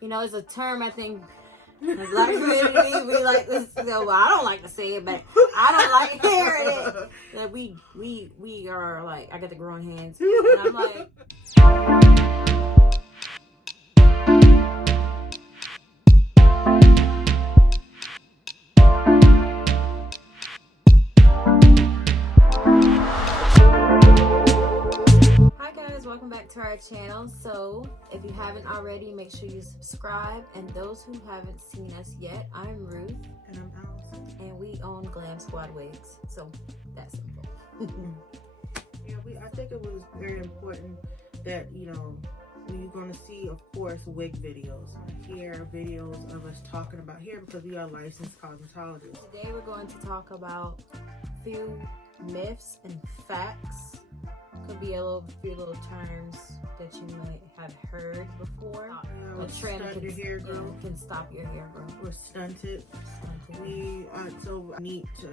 You know, it's a term I think the black community we like this. Well, I don't like to say it, but I don't like hearing it. That we are like, I got the grown hands, and I'm like. Welcome back to our channel. So if you haven't already, make sure you subscribe, and those who haven't seen us yet, I'm Ruth and I'm Allison, and we own Glam Squad Wigs. So that's simple. Yeah, I think it was very important that, you know, you're going to see, of course, wig videos. Here, videos of us talking about hair because we are licensed cosmetologists. Today we're going to talk about a few myths and facts. Could be a few little terms that you might have heard before. A trim your hair growth. Can stop your hair growth. Or stunted. We so need to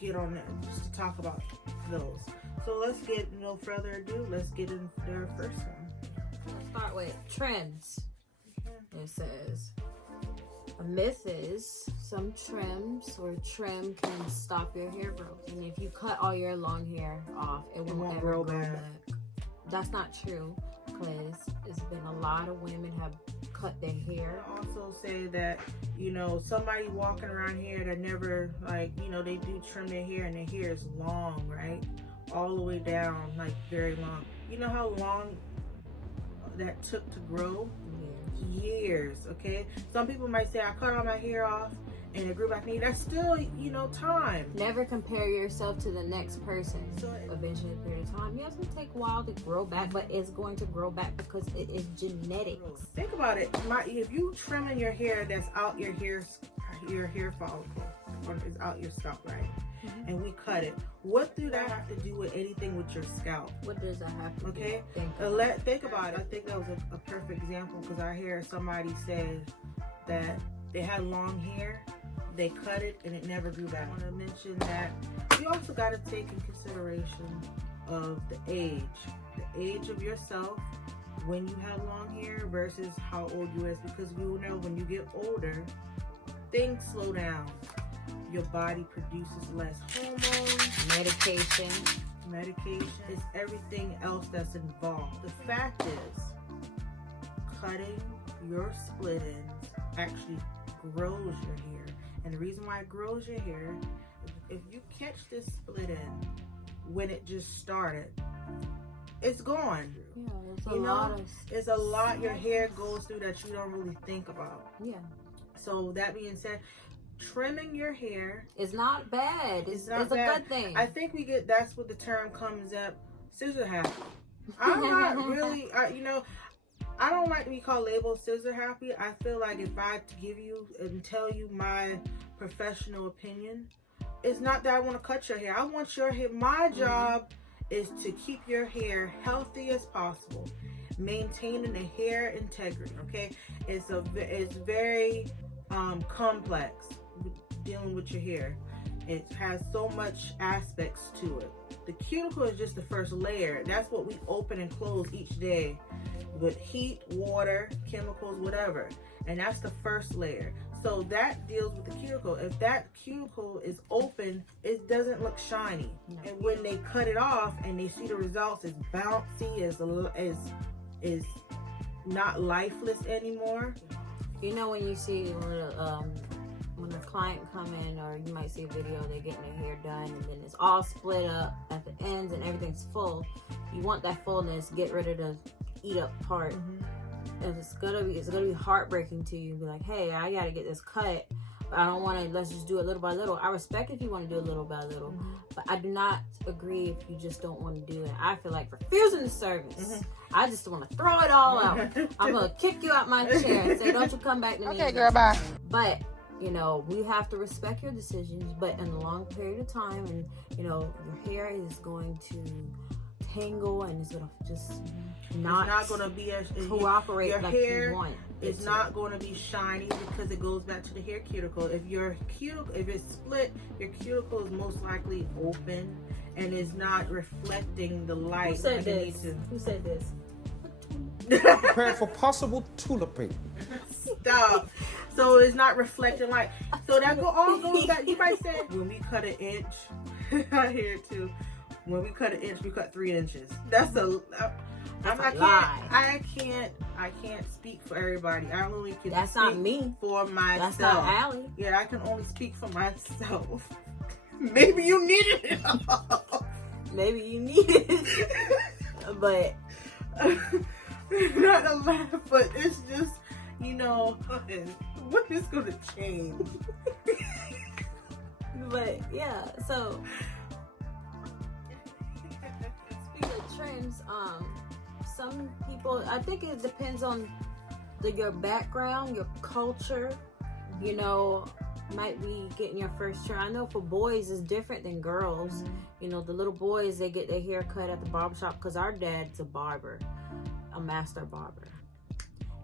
get on that just to talk about those. So let's get no further ado. Let's get into the first one. Let's start with trims. It says a myth is some trims or trim can stop your hair growth, and if you cut all your long hair off, it won't ever grow back. That's not true, because it's been a lot of women have cut their hair. I also say that, you know, somebody walking around here that never, like, you know, they do trim their hair and their hair is long, right? All the way down, like very long. You know how long that took to grow? Years. Okay, some people might say I cut all my hair off and it grew back. That's still, you know, time. Never compare yourself to the next person. So eventually, a period of time, yes, it'll take a while to grow back, but it's going to grow back because it is genetics. Think about it. If you trimming your hair that's out your hair follicle, or is out your scalp, right? And we cut it. What do that have to do with anything with your scalp? What does that have to do? Okay, think about it. I think that was a perfect example, because I hear somebody say that they had long hair, they cut it, and it never grew back. I want to mention that you also got to take in consideration of the age of yourself when you have long hair versus how old you is, because you know when you get older, things slow down. Your body produces less hormones, medication, is everything else that's involved. The fact is, cutting your split ends actually grows your hair. And the reason why it grows your hair, if you catch this split end when it just started, it's gone. Yeah, it's a lot your hair goes through that you don't really think about. Yeah. So that being said, trimming your hair is not bad. It's a good thing. I think that's what the term comes up, scissor happy. I'm not really, you know, I don't like to be called labeled scissor happy. I feel like if I give you and tell you my professional opinion, it's not that I want to cut your hair. I want your hair. My job is to keep your hair healthy as possible, maintaining the hair integrity. Okay, it's very complex dealing with your hair. It has so much aspects to it. The cuticle is just the first layer. That's what we open and close each day with heat, water, chemicals, whatever. And that's the first layer. So that deals with the cuticle. If that cuticle is open, it doesn't look shiny. No. And when they cut it off and they see the results, it's bouncy, is not lifeless anymore. You know, when you see when a client come in, or you might see a video, they're getting their hair done, and then it's all split up at the ends and everything's full. You want that fullness, get rid of the eat up part. And it's gonna be heartbreaking to you. Be like, hey, I gotta get this cut, but I don't want to. Let's just do it little by little. I respect if you want to do it little by little, but I do not agree if you just don't want to do it. I feel like refusing the service. I just want to throw it all out. I'm gonna kick you out my chair and say, don't you come back to me. Okay, girl, bye. But you know, we have to respect your decisions, but in a long period of time, and you know, your hair is going to tangle, and it's gonna just not going to be as cooperate your like hair you want. It's not going to be shiny because it goes back to the hair cuticle. If it's split, your cuticle is most likely open and is not reflecting the light. Who said this? Who said this? Prepared for possible tuliping. Stop. So it's not reflecting light. So that all goes back. You might say when we cut an inch, I hear it too. When we cut an inch, we cut 3 inches. That's a. I can't speak for everybody. I only can. That's speak not me. For myself. That's not Allie. Yeah, I can only speak for myself. Maybe you needed it. Maybe you need it. But not a laugh, but it's just, you know, what is gonna change? But yeah, so speaking of trends, some people, I think it depends on your background, your culture, you know, might be getting your first trim. I know for boys it's different than girls. Mm-hmm. You know, the little boys, they get their hair cut at the barbershop because our dad's a barber, a master barber.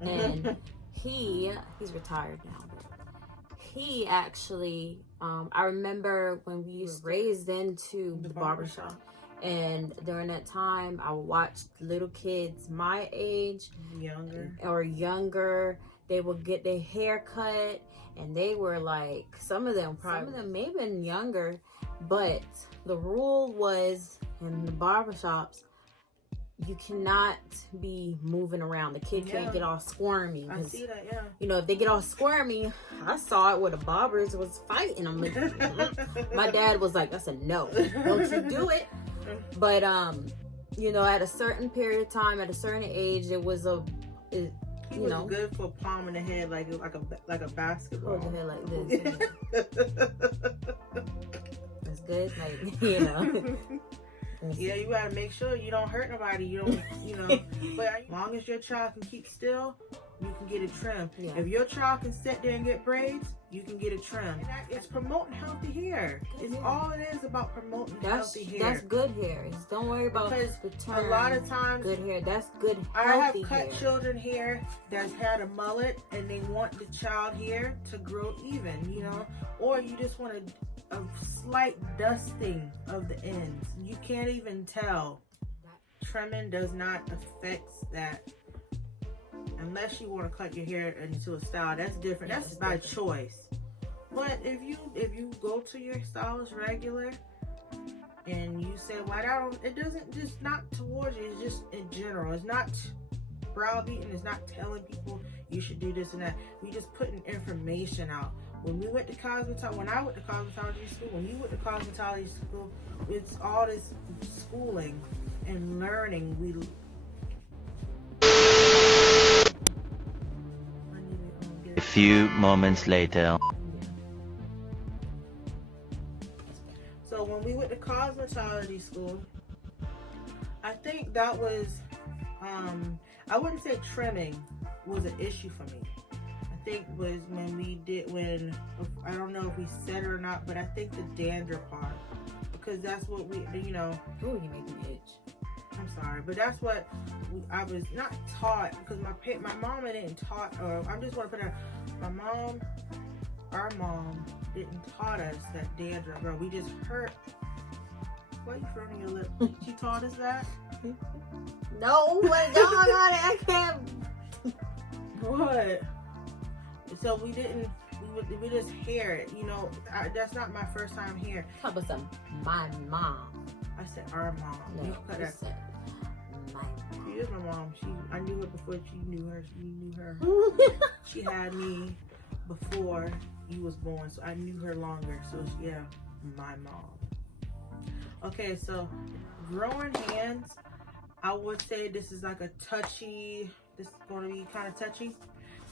And he's retired now, but he actually, I remember when we were raised into the barbershop. And during that time, I watched little kids my age, younger, they would get their hair cut, and they were like, some of them may have been younger, but the rule was in the barbershops, you cannot be moving around. The kid can't get all squirmy. I see that, yeah. You know, if they get all squirmy, I saw it where the barbers was fighting. I'm like, my dad was like, I said, no, don't you do it. But you know, at a certain period of time, at a certain age, it was he was good for palm in the head, like a basketball. Hold your head like this. That's good, like, you know. Yeah, you gotta make sure you don't hurt nobody. You don't, you know. But as long as your child can keep still, you can get it trimmed. Yeah. If your child can sit there and get braids, you can get it trimmed. It's promoting healthy hair. It's all it is about promoting healthy hair. That's good hair. Don't worry about the term. A lot of times, good hair. That's good. I have cut children hair that's had a mullet, and they want the child hair to grow even. You know, or you just want a slight dusting of the ends. You can't even tell. Trimming does not affect that. Unless you want to cut your hair into a style, that's different. That's by choice. But if you go to your stylist regular and you say, "Well, it doesn't just not towards you. It's just in general. It's not browbeating. It's not telling people you should do this and that. We just putting information out." When we went to when I went to cosmetology school, when you went to cosmetology school, it's all this schooling and learning. A few moments later. So when we went to cosmetology school, I think that was, I wouldn't say trimming was an issue for me. I think was I don't know if we said it or not, but I think the dandruff part, because that's what you know. Ooh, you make me itch. I'm sorry, but that's what I was not taught, because my mom didn't taught, or I just want to put it, our mom didn't taught us that dandruff, girl. We just heard. Why are you fronting your lip? She taught us that? No, wait, no, I can't. What? So we didn't. We just hear it, you know. That's not my first time here. Talk about some my mom. I said our mom. No, you cut that. Said my mom. She is my mom. I knew her before you knew her. You knew her. She had me before you was born, so I knew her longer. So yeah, my mom. Okay, so growing hands, I would say this is like a touchy. This is going to be kind of touchy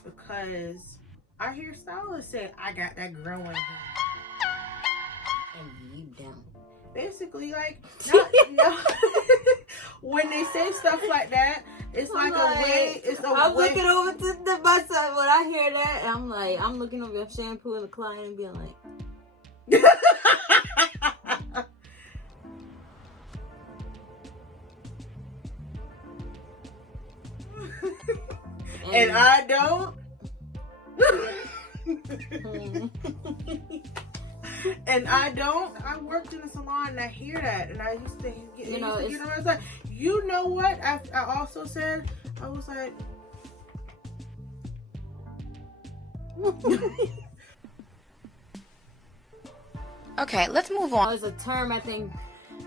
because I hear stylists say, "I got that growing hair," and you don't. Basically, like, no. When they say stuff like that, it's like a way. It's a I'm way. looking over to my son when I hear that, and I'm like, I'm looking over your shampoo in the client and being like, and I don't. And I don't. I worked in a salon and I hear that, and I used to get, I was like, you know what? I also said, I was like, Okay, let's move on. It's a term I think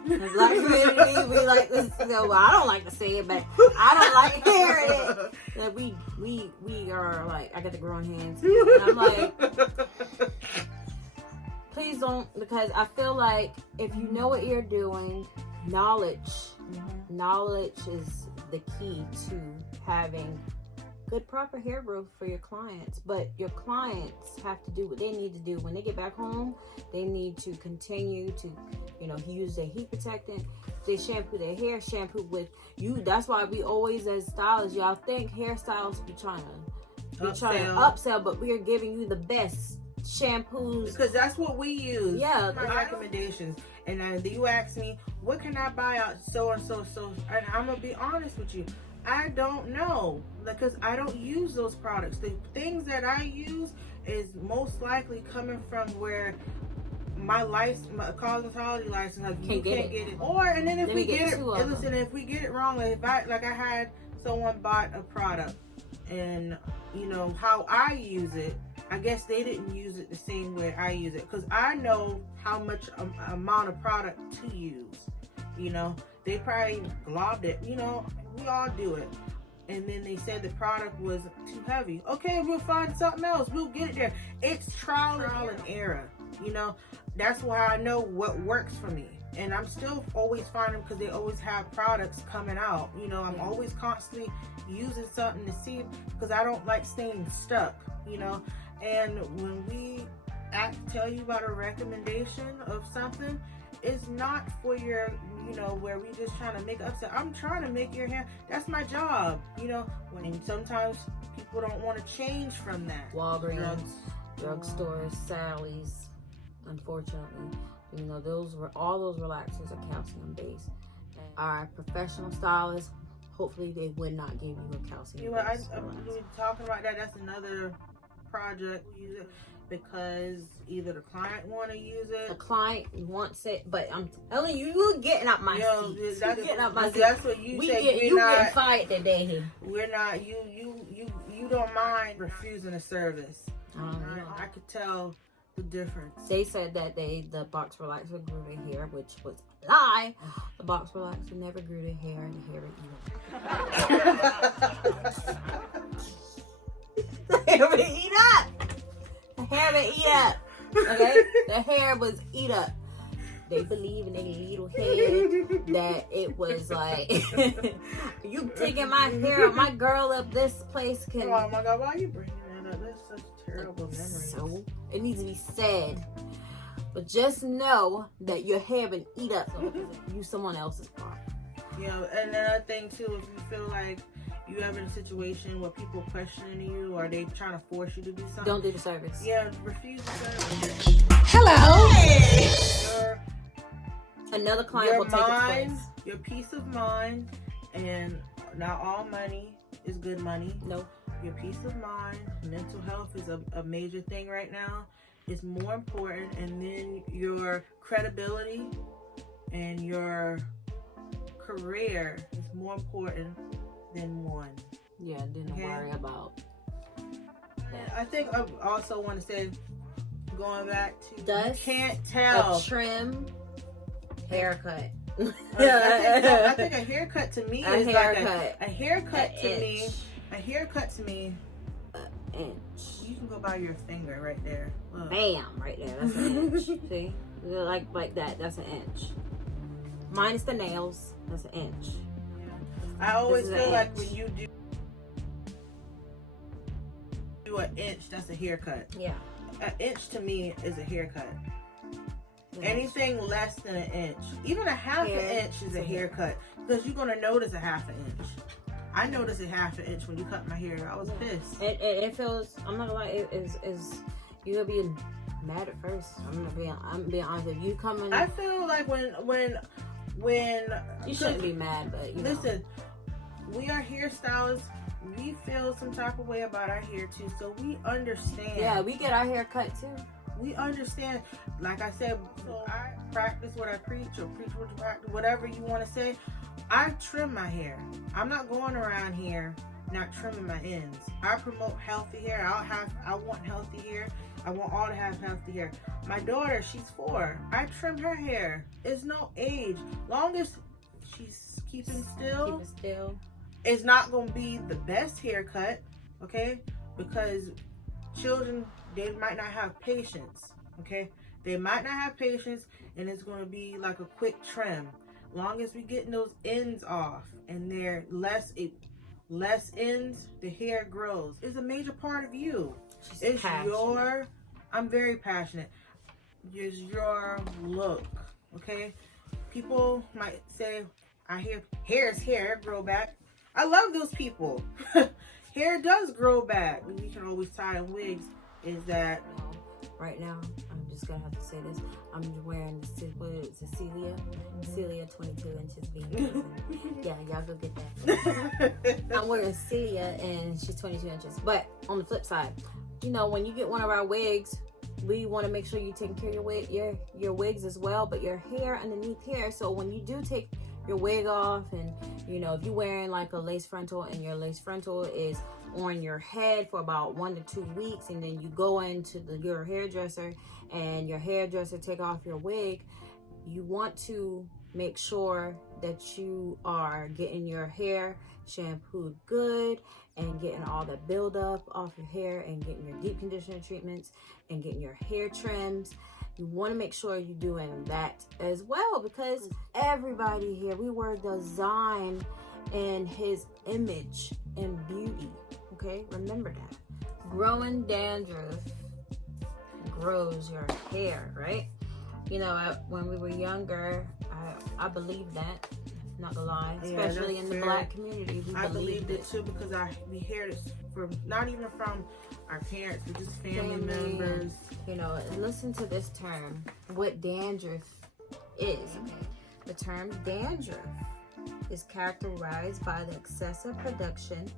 the black community we like to say. Well, I don't like to say it, but I don't like hearing it. That we are like, I got the grown hands, and I'm like, please don't, because I feel like if you know what you're doing, knowledge is the key to having good proper hair growth for your clients. But your clients have to do what they need to do. When they get back home, they need to continue to, you know, use their heat protectant. They shampoo their hair, shampoo with you. That's why we always, as stylists, y'all think hairstylists be trying to upsell, but we are giving you the best shampoos, because that's what we use. Yeah, my recommendations. And you ask me, what can I buy out so and so, and I'm gonna be honest with you, I don't know, because I don't use those products. The things that I use is most likely coming from where my cosmetology license, like, you can't get it. Or, and then if we get it, listen, if we get it wrong, like I had someone bought a product, and you know how I use it, I guess they didn't use it the same way I use it, because I know how much amount of product to use. You know, they probably globbed it. You know, we all do it. And then they said the product was too heavy. Okay, we'll find something else. We'll get it there. It's trial and error. You know, that's why I know what works for me. And I'm still always finding, because they always have products coming out. You know, I'm always constantly using something to see, because I don't like staying stuck, you know. And when we tell you about a recommendation of something, it's not for your, you know, where we just trying to make upset. I'm trying to make your hair, that's my job, you know. And sometimes people don't want to change from that. Walgreens, drugstores, Sally's, unfortunately, you know, all those relaxers are calcium based. Our professional stylists, hopefully they would not give you a calcium based. We were talking about that. That's another project. We use it because either the client want to use it. The client wants it, but I'm telling you, you're getting up my seat. That's what you say. You get fired today. We're not. You don't mind refusing a service. I could tell the difference. They said that the box relaxer grew their hair, which was a lie. The box relaxer never grew their hair, and the hair would eat up. The hair would eat up. Okay? The hair was eat up. They believe in their little head that it was like, you taking my hair up, my girl up this place can. Oh my God, why are you bringing that up? That's such terrible memory. So, it needs to be said. But just know that your hair been eat up, so use someone else's product. Yeah, and another thing too, if you feel like you have in a situation where people questioning you or they trying to force you to do something, don't do the service. Yeah, refuse the service. Hello. Hey. Another client will take its place. Your peace of mind, and not all money is good money. No. Your peace of mind, mental health is a major thing right now. It's more important, and then your credibility and your career is more important than one. Yeah, didn't worry about that. I think I also want to say, going back to, Does you can't tell a trim haircut. I think a haircut to me is haircut. like a haircut to inch. me. A haircut to me. An inch. You can go by your finger right there. Look. Bam, right there. That's an inch. See, like that. That's an inch. Minus the nails. That's an inch. I always feel like inch. when you do an inch, that's a haircut. Yeah. An inch to me is a haircut. An Anything inch. less than an inch, even a half an inch is a haircut, because you're gonna notice a half an inch. I noticed a half an inch when you cut my hair. I was pissed. It feels. I'm not gonna lie. It is. You're gonna be mad at first. I'm being honest. If you come in, I feel like when you shouldn't be mad, but you listen, we are hairstylists. We feel some type of way about our hair too, so we understand. Yeah, we get our hair cut too. We understand. Like I said, so I practice what I preach, or preach what you practice, whatever you want to say. I trim my hair. I'm not going around here not trimming my ends. I promote healthy hair. I want healthy hair. I want all to have healthy hair. My daughter, she's 4. I trim her hair. It's no age. Long as she's keeping still. It's not gonna be the best haircut, okay? Because children, they might not have patience, okay? They might not have patience, and it's gonna be like a quick trim. Long as we getting those ends off, and they're less ends, the hair grows. It's a major part of you. It's passionate. I'm very passionate. It's your look, okay? People might say, I hear hair is hair, grow back. I love those people. Hair does grow back. We can always tie in wigs. Is that right now? I'm just gonna have to say this. I'm wearing Cecilia 22 inches beans. Yeah, y'all go get that. I'm wearing Celia and she's 22 inches. But on the flip side, you know, when you get one of our wigs, we want to make sure you're taking care of your wigs as well, but your hair underneath here. So when you do take your wig off, and you know, if you're wearing like a lace frontal and your lace frontal is on your head for about 1 to 2 weeks, and then you go into your hairdresser and your hairdresser take off your wig, you want to make sure that you are getting your hair shampooed good and getting all the buildup off your hair and getting your deep conditioner treatments and getting your hair trims. You want to make sure you're doing that as well, because everybody here, we were designed in his image and beauty. Okay, remember that. Growing dandruff grows your hair, right? You know, when we were younger, I believed that. Not gonna lie, especially in the Black community, I believed it too, because we heard it from not even from our parents, but just family members. You know, listen to this term. What dandruff is? Okay. The term dandruff is characterized by the excessive production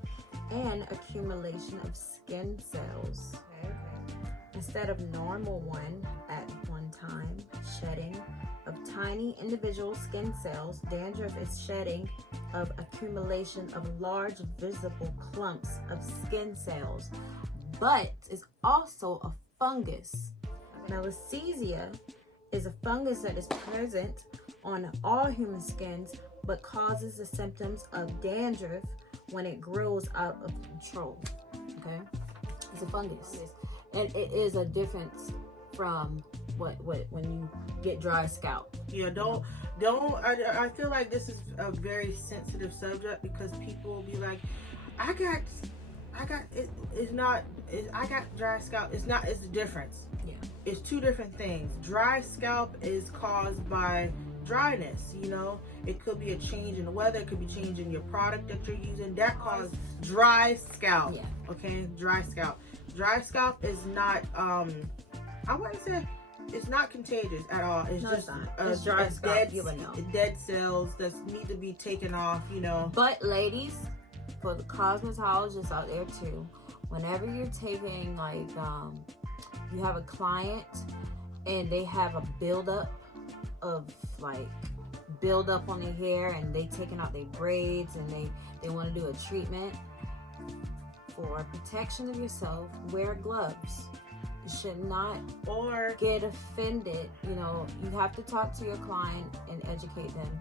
and accumulation of skin cells. Okay. Instead of normal one at one time shedding of tiny individual skin cells, dandruff is shedding of accumulation of large visible clumps of skin cells, but is also a fungus. Malassezia is a fungus that is present on all human skins, but causes the symptoms of dandruff when it grows out of control. Okay, it's a fungus, and it is a difference from what when you get dry scalp. Yeah, don't. I feel like this is a very sensitive subject, because people will be like, I got dry scalp. It's not. It's the difference. Yeah, it's two different things. Dry scalp is caused by dryness. You know, it could be a change in the weather. It could be change in your product that you're using. That causes dry scalp. Yeah. Okay, dry scalp. Dry scalp is not. I wouldn't say it's not contagious at all. It's just it's dry scalp. Dead cells that need to be taken off. You know. But ladies, for the cosmetologists out there too, whenever you're taking like you have a client and they have a buildup on their hair, and they taking out their braids, and they want to do a treatment, for protection of yourself, wear gloves. You should not get offended. You know, you have to talk to your client and educate them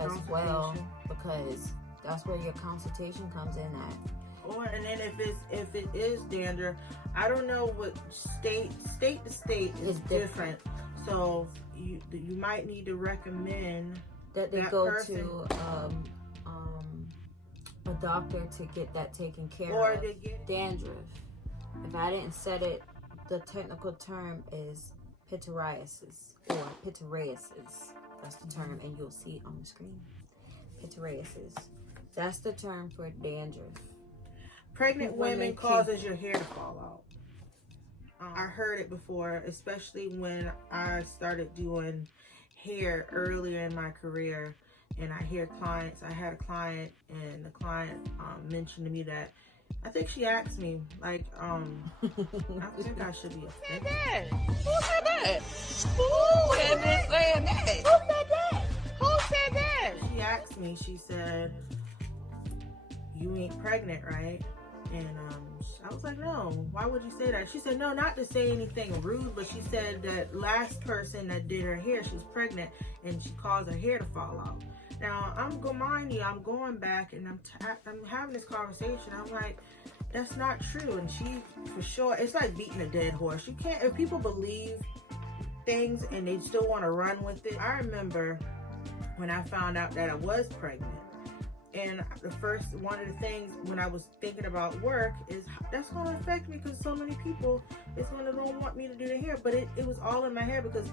as well, because that's where your consultation comes in at. And then if it is dandruff, I don't know what state to state is different. So you might need to recommend that they go to a doctor to get that taken care of. Dandruff. If I didn't set it, the technical term is pityriasis or pityriasis. That's the term, and you'll see it on the screen. Pityriasis. That's the term for dandruff. Pregnant women causes your hair to fall out. I heard it before, especially when I started doing hair earlier in my career, and I hear clients. I had a client, and the client mentioned to me that, I think she asked me, like, I think I should be offended. Who said that? Who has been saying that? Who said that? Who said that? She asked me, she said, you ain't pregnant, right? And I was like, no, why would you say that? She said, no, not to say anything rude, but she said that last person that did her hair, she was pregnant and she caused her hair to fall out. Now, I'm going back and I'm having this conversation. I'm like, that's not true. And she, for sure, it's like beating a dead horse. You can't, if people believe things and they still want to run with it. I remember when I found out that I was pregnant. And one of the things when I was thinking about work is that's going to affect me because so many people don't want me to do the hair. But it was all in my head because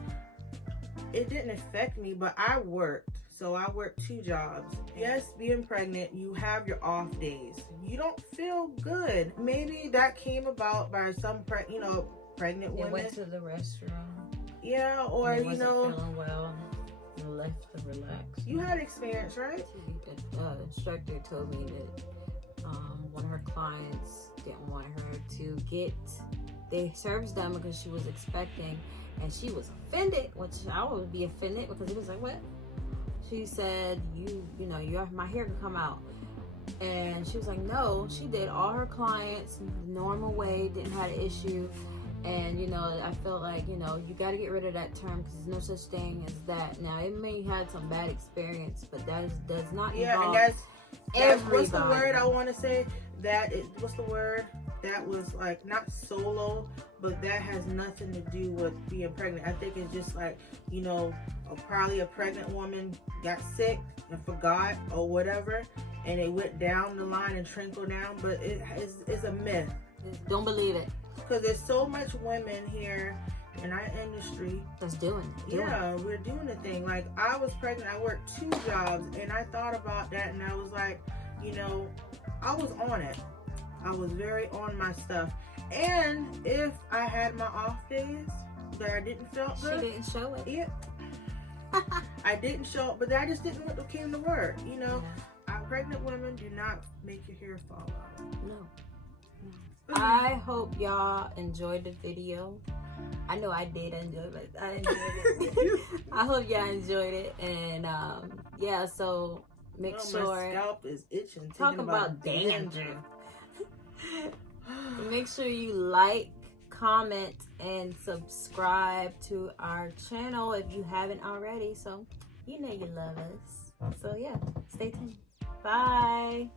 it didn't affect me, but I worked. So I worked 2 jobs. Yes, being pregnant, you have your off days. You don't feel good. Maybe that came about by some pregnant women. Went to the restroom. Yeah, or wasn't feeling well. Left to relax. You had experience, right? The instructor told me that one of her clients didn't want her to get the service done because she was expecting, and she was offended, which I would be offended because he was like, what? She said, my hair can come out. And she was like, no, she did all her clients the normal way, didn't have an issue. And, I felt like, you got to get rid of that term because there's no such thing as that. Now, it may have had some bad experience, but that does not involve and that's what's the everybody. word I want to say? What's the word? That was like, not solo, but that has nothing to do with being pregnant. I think it's just like, probably a pregnant woman got sick and forgot or whatever, and it went down the line and trickled down, but it's a myth. Don't believe it. Because there's so much women here in our industry that's doing it. Yeah, we're doing the thing. Like, I was pregnant, I worked 2 jobs, and I thought about that, and I was like, I was on it. I was very on my stuff. And if I had my off days that I didn't feel good, she didn't show it. Yeah. I didn't show it, but I just didn't want to came to work. Pregnant women do not make your hair fall out. No. I hope y'all enjoyed the video. I know I did enjoy it. I enjoyed it. I hope y'all enjoyed it. And so make sure. My scalp is itching. Talk about dandruff. Make sure you like, comment, and subscribe to our channel if you haven't already. So you love us. So stay tuned. Bye.